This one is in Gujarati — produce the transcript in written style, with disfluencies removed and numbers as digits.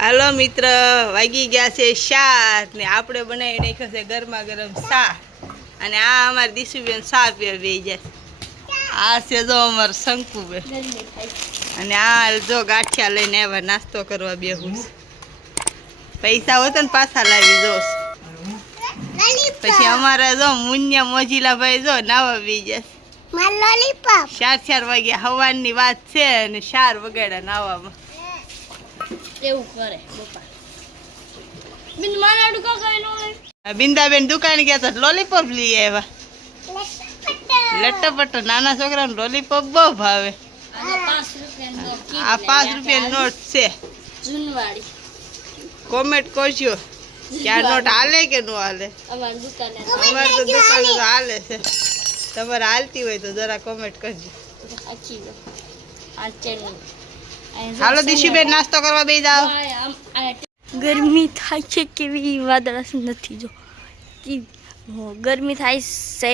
હાલો મિત્ર, વાગી ગયા છે 7 ને આપણે બનાવી નાખ્યો છે ગરમા ગરમ ચા. અને આ અમારી દીશુબેન ચા પીવા બેસી જાય. આ છે જો અમાર શંકુબેન. અને આ જો ગાંઠિયા લઈને આવ્યા નાસ્તો કરવા બેહું. પૈસા હોત ને પાછા લાવી જો. પછી અમારે જો મુન્યા મોજીલા ભાઈ જો નાવા બેસી જાય. 4 વાગે હવાની વાત છે અને 4 વગાડ્યા નાવામાં. એવું કરે પપ્પા. બિન માનાડું કા કઈ નો બિંદાબેન દુકાને ગયા તો લોલીપોપ લઈ આવ્યા. લટ્ટપટ્ટ નાના છોકરાને લોલીપોપ બહુ ભાવે. આ 5 રૂપિયાની નોટ છે જૂનવાડી. કોમેન્ટ કરજો કે આ નોટ હાલે કે ન હાલે. અમારી દુકાને અમારે તો દુકાને તો હાલે છે. તમારે હાલતી હોય તો જરા કોમેન્ટ કરજો. સાચી વાત. આ ચેનલ હાલો દીશુબેન નાસ્તો કરવા બેસી જાઓ. ગરમી થાય છે કેવી વાદળા નથી જો ગરમી થાય છે.